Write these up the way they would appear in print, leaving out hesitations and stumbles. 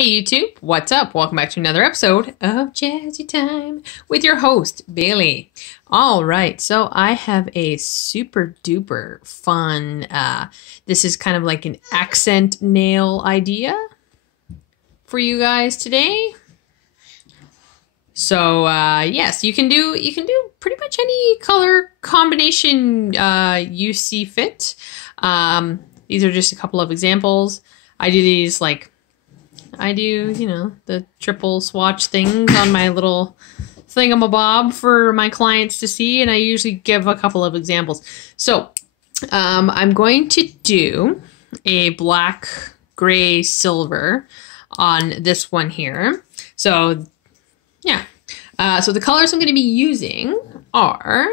Hey YouTube, what's up? Welcome back to another episode of Jazzy Time with your host, Bailey. All right, so I have a super duper fun, this is kind of like an accent nail idea for you guys today. So yes, you can do pretty much any color combination you see fit. These are just a couple of examples. I do these you know, the triple swatch things on my little thingamabob for my clients to see, and I usually give a couple of examples. So I'm going to do a black, gray, silver on this one here. So yeah, so the colors I'm going to be using are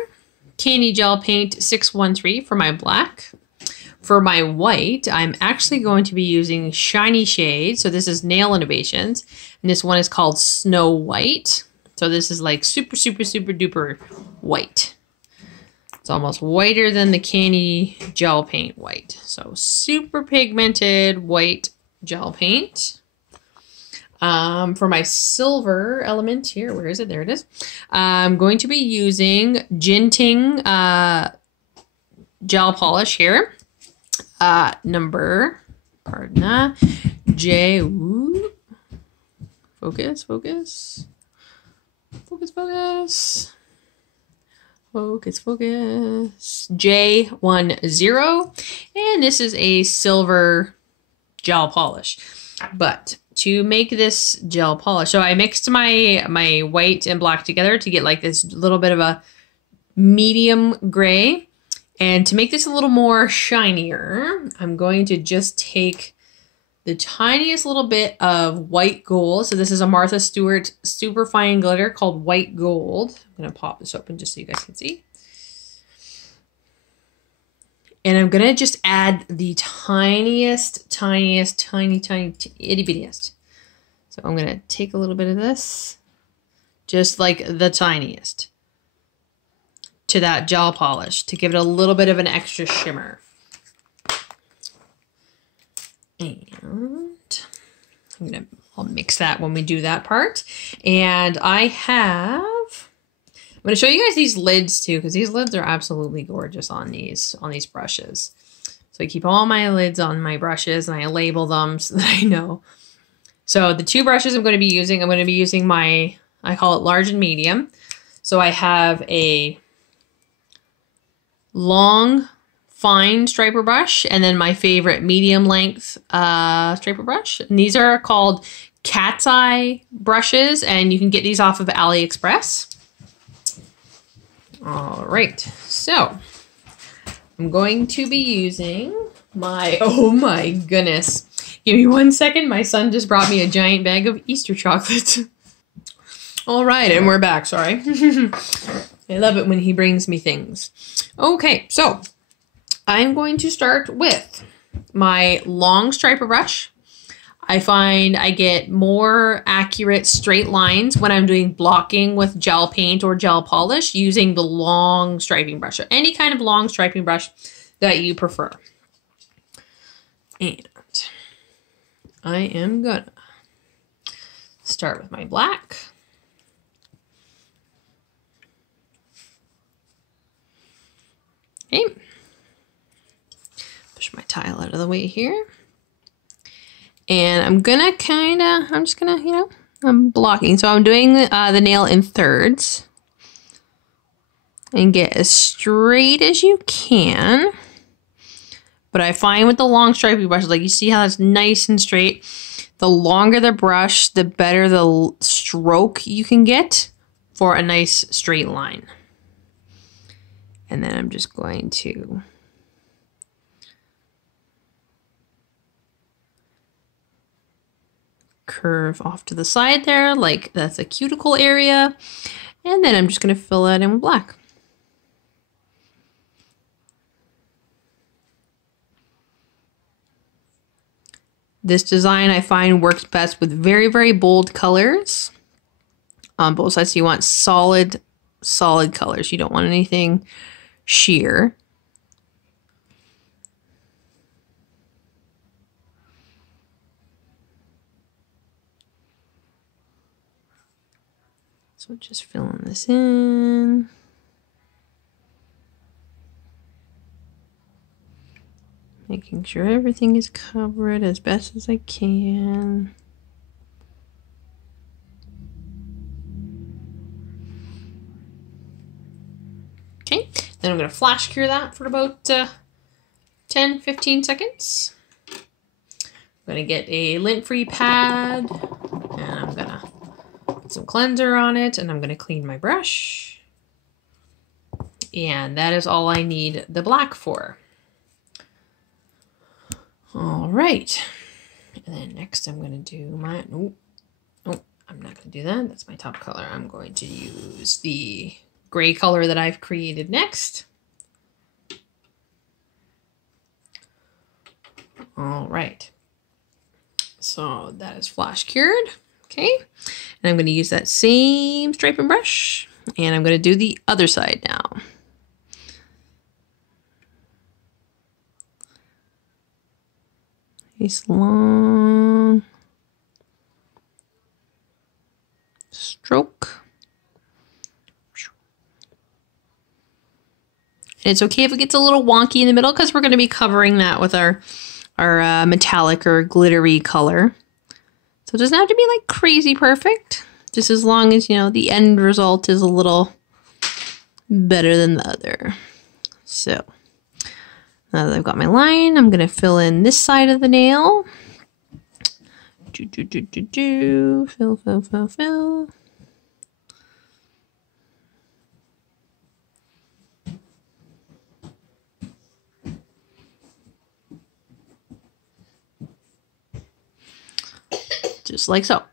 Canni Gel Paint 613 for my black. For my white, I'm actually going to be using Shiny Shade. So this is Nail Innovations. And this one is called Snow White. So this is like super, super, super duper white. It's almost whiter than the Canni Gel Paint white. So super pigmented white gel paint. For my silver element here, where is it? There it is. I'm going to be using JinTing gel polish here. Number, pardon that, J, ooh, focus, focus, focus, focus, focus, focus, J10, and this is a silver gel polish. But to make this gel polish, so I mixed my white and black together to get like this little bit of a medium gray. And to make this a little more shinier, I'm going to just take the tiniest little bit of white gold. So this is a Martha Stewart super fine glitter called White Gold. I'm going to pop this open just so you guys can see. And I'm going to just add the tiniest, tiny, itty bittiest. So I'm going to take a little bit of this, just like the tiniest, to that gel polish to give it a little bit of an extra shimmer. And I'll mix that when we do that part. And I'm going to show you guys these lids too, because these lids are absolutely gorgeous on these brushes. So I keep all my lids on my brushes and I label them so that I know. So the two brushes I'm going to be using my, I call it large and medium. So I have a long, fine striper brush, and then my favorite medium length striper brush. And these are called Catseye brushes, and you can get these off of AliExpress. All right, so I'm going to be using my, oh my goodness. Give me 1 second. My son just brought me a giant bag of Easter chocolate. All right, and we're back, sorry. I love it when he brings me things. Okay, so I'm going to start with my long striper brush. I find I get more accurate straight lines when I'm doing blocking with gel paint or gel polish using the long striping brush, or any kind of long striping brush that you prefer. And I am gonna start with my black. Okay, push my tile out of the way here. And I'm just gonna, you know, I'm blocking. So I'm doing the nail in thirds. And get as straight as you can. But I find with the long stripey brushes, like you see how it's nice and straight. The longer the brush, the better the stroke you can get for a nice straight line. And then I'm just going to curve off to the side there, like that's a cuticle area. And then I'm just going to fill that in with black. This design I find works best with very, very bold colors on both sides. So you want solid colors. You don't want anything sheer. So just filling this in. Making sure everything is covered as best as I can. Okay, then I'm going to flash cure that for about 10-15 seconds. I'm going to get a lint-free pad, and I'm going to put some cleanser on it, and I'm going to clean my brush. And that is all I need the black for. All right. And then next I'm going to do my... Oh, I'm not going to do that. That's my top color. I'm going to use the gray color that I've created next. All right. So that is flash cured. Okay. And I'm going to use that same striping brush, and I'm going to do the other side now. Nice long stroke. And it's okay if it gets a little wonky in the middle, because we're going to be covering that with our metallic or glittery color. So it doesn't have to be like crazy perfect, just as long as, you know, the end result is a little better than the other. So now that I've got my line, I'm going to fill in this side of the nail. Fill, fill, fill, fill. Just like so.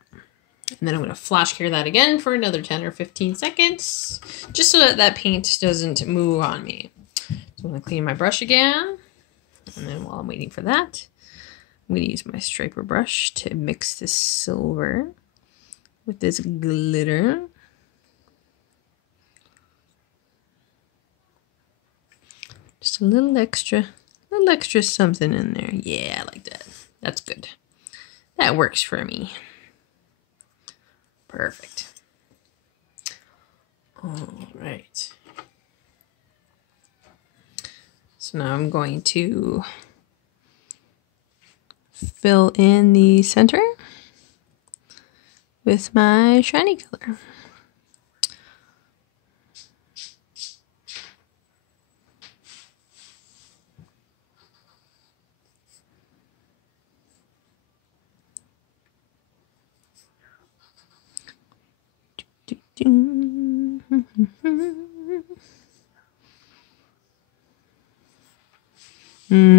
And then I'm going to flash cure that again for another 10 or 15 seconds, just so that that paint doesn't move on me. So I'm going to clean my brush again. And then while I'm waiting for that, I'm going to use my striper brush to mix this silver with this glitter. Just a little extra something in there. Yeah, I like that. That's good. That works for me. Perfect. All right. So now I'm going to fill in the center with my shiny color.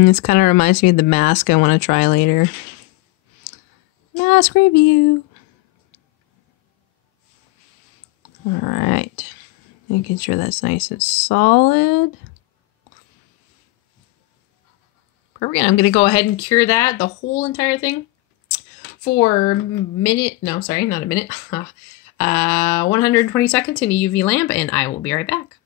This kind of reminds me of the mask I want to try later. Mask review. All right. Making sure that's nice and solid. Perfect. And I'm going to go ahead and cure that, the whole entire thing, for a minute. No, sorry, not a minute. 120 seconds in a UV lamp, and I will be right back.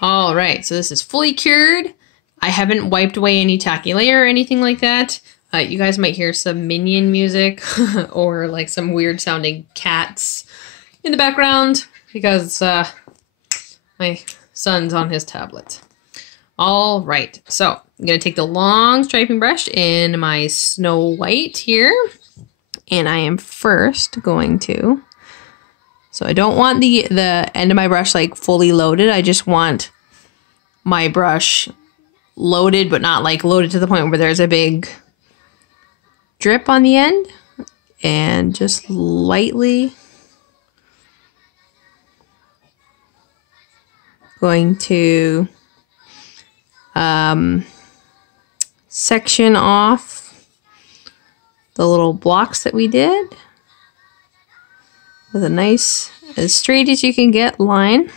All right, so this is fully cured. I haven't wiped away any tacky layer or anything like that. You guys might hear some minion music or like some weird sounding cats in the background because my son's on his tablet. All right, so I'm gonna take the long striping brush in my Snow White here, and I am first going to, so I don't want the end of my brush like fully loaded. I just want my brush loaded, but not like loaded to the point where there's a big drip on the end, and just lightly going to section off the little blocks that we did with a nice, as straight as you can get line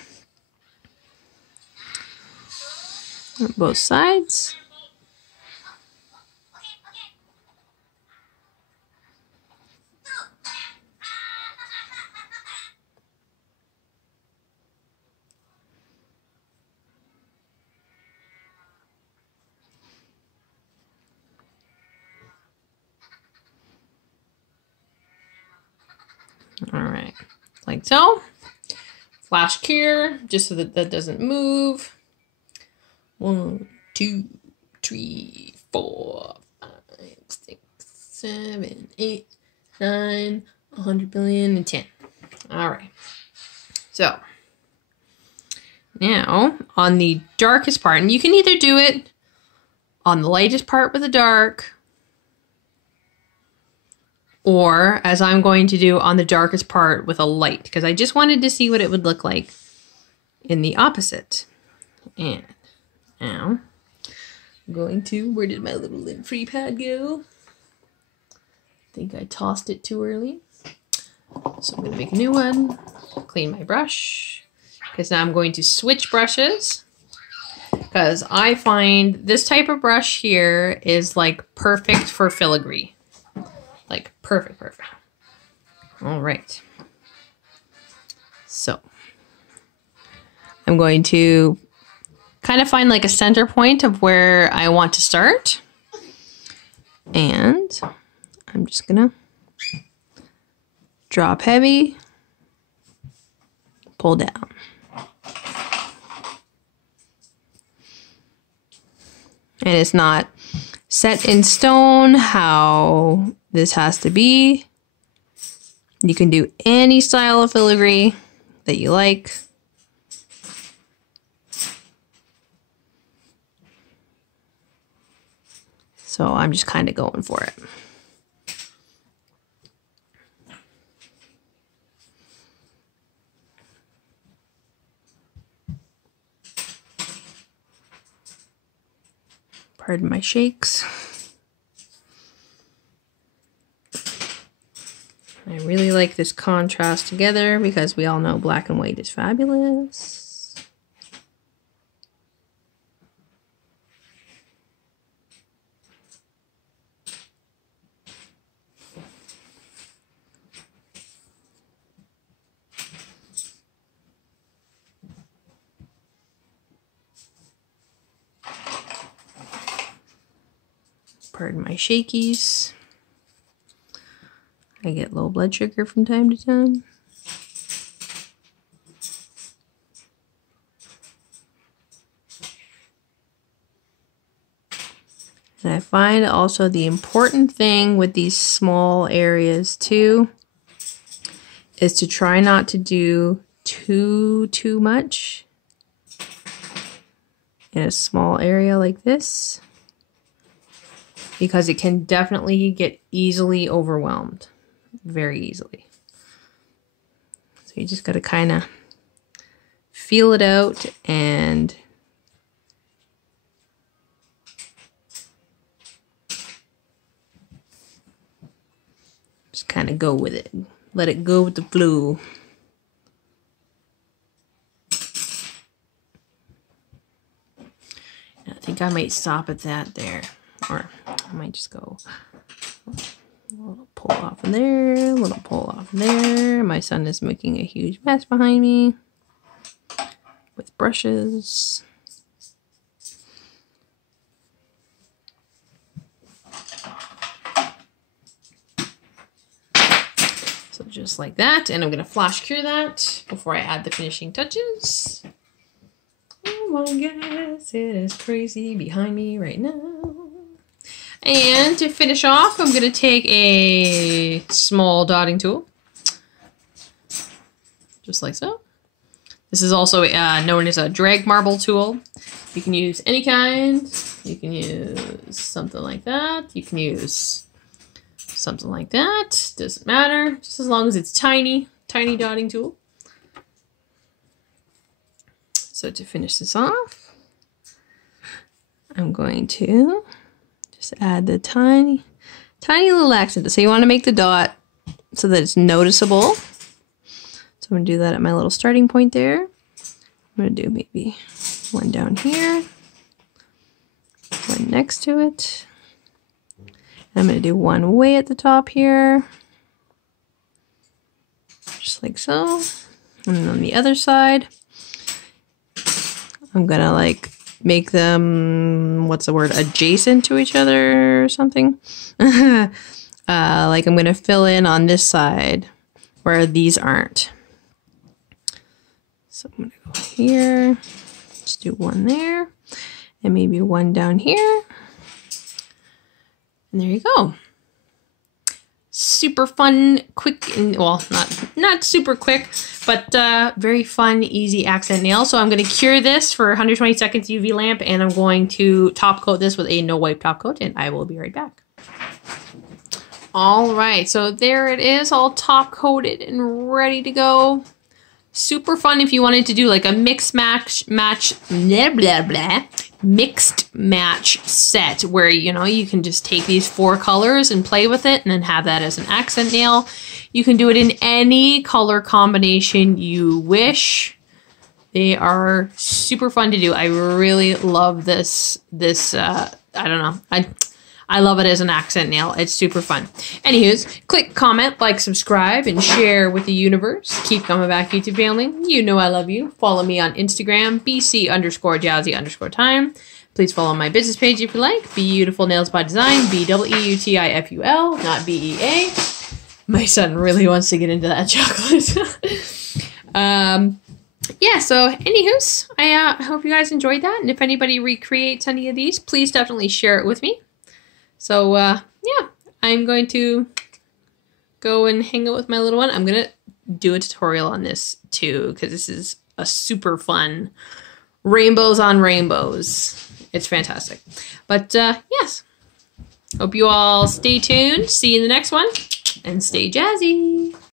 on both sides. All right, like so. Flash cure, just so that that doesn't move. 1, 2, 3, 4, 5, 6, 7, 8, 9, 100 billion, and 10. All right. So now on the darkest part, and you can either do it on the lightest part with the dark, or as I'm going to do on the darkest part with a light, because I just wanted to see what it would look like in the opposite. And now I'm going to, where did my little lid free pad go? I think I tossed it too early. So I'm going to make a new one, clean my brush, because now I'm going to switch brushes, because I find this type of brush here is like perfect for filigree. Like perfect, perfect. All right. So I'm going to kind of find like a center point of where I want to start. And I'm just gonna drop heavy, pull down. And it's not set in stone how this has to be. You can do any style of filigree that you like. So I'm just kind of going for it. Pardon my shakes. I really like this contrast together because we all know black and white is fabulous. Pardon my shakies. I get low blood sugar from time to time. And I find also the important thing with these small areas too is to try not to do too much in a small area like this, because it can definitely get easily overwhelmed, very easily. So you just got to kind of feel it out and just kind of go with it. Let it go with the flow. I think I might stop at that there. Or I might just go a little pull off in there, a little pull off in there. My son is making a huge mess behind me with brushes. So just like that, and I'm going to flash cure that before I add the finishing touches. Oh my goodness, it is crazy behind me right now. And to finish off, I'm going to take a small dotting tool, just like so. This is also known as a drag marble tool. You can use any kind. You can use something like that. You can use something like that. Doesn't matter, just as long as it's tiny, tiny dotting tool. So to finish this off, I'm going to just add the tiny little accent. So you want to make the dot so that it's noticeable. So I'm going to do that at my little starting point there. I'm going to do maybe one down here, one next to it. And I'm going to do one way at the top here, just like so. And then on the other side, I'm going to like make them, what's the word, adjacent to each other or something. Like I'm going to fill in on this side where these aren't. So I'm gonna go here, just do one there, and maybe one down here. And there you go. Super fun, quick, and well, not super quick, but very fun, easy accent nail. So I'm going to cure this for 120 seconds UV lamp, and I'm going to top coat this with a no wipe top coat, and I will be right back. All right, so there it is, all top coated and ready to go. Super fun if you wanted to do like a mixed match, mixed match set where, you know, you can just take these 4 colors and play with it and then have that as an accent nail. You can do it in any color combination you wish. They are super fun to do. I really love this, I don't know. I love it as an accent nail. It's super fun. Anywho's, click, comment, like, subscribe, and share with the universe. Keep coming back, YouTube family. You know I love you. Follow me on Instagram, BC_Jazzy_time. Please follow my business page if you like. Beautiful Nails by Design, BWEUTIFUL, not BEA. My son really wants to get into that chocolate. Yeah, so anywho's, I hope you guys enjoyed that. And if anybody recreates any of these, please definitely share it with me. So, yeah, I'm going to go and hang out with my little one. I'm going to do a tutorial on this, too, because this is a super fun rainbows on rainbows. It's fantastic. But, yes, hope you all stay tuned. See you in the next one, and stay jazzy.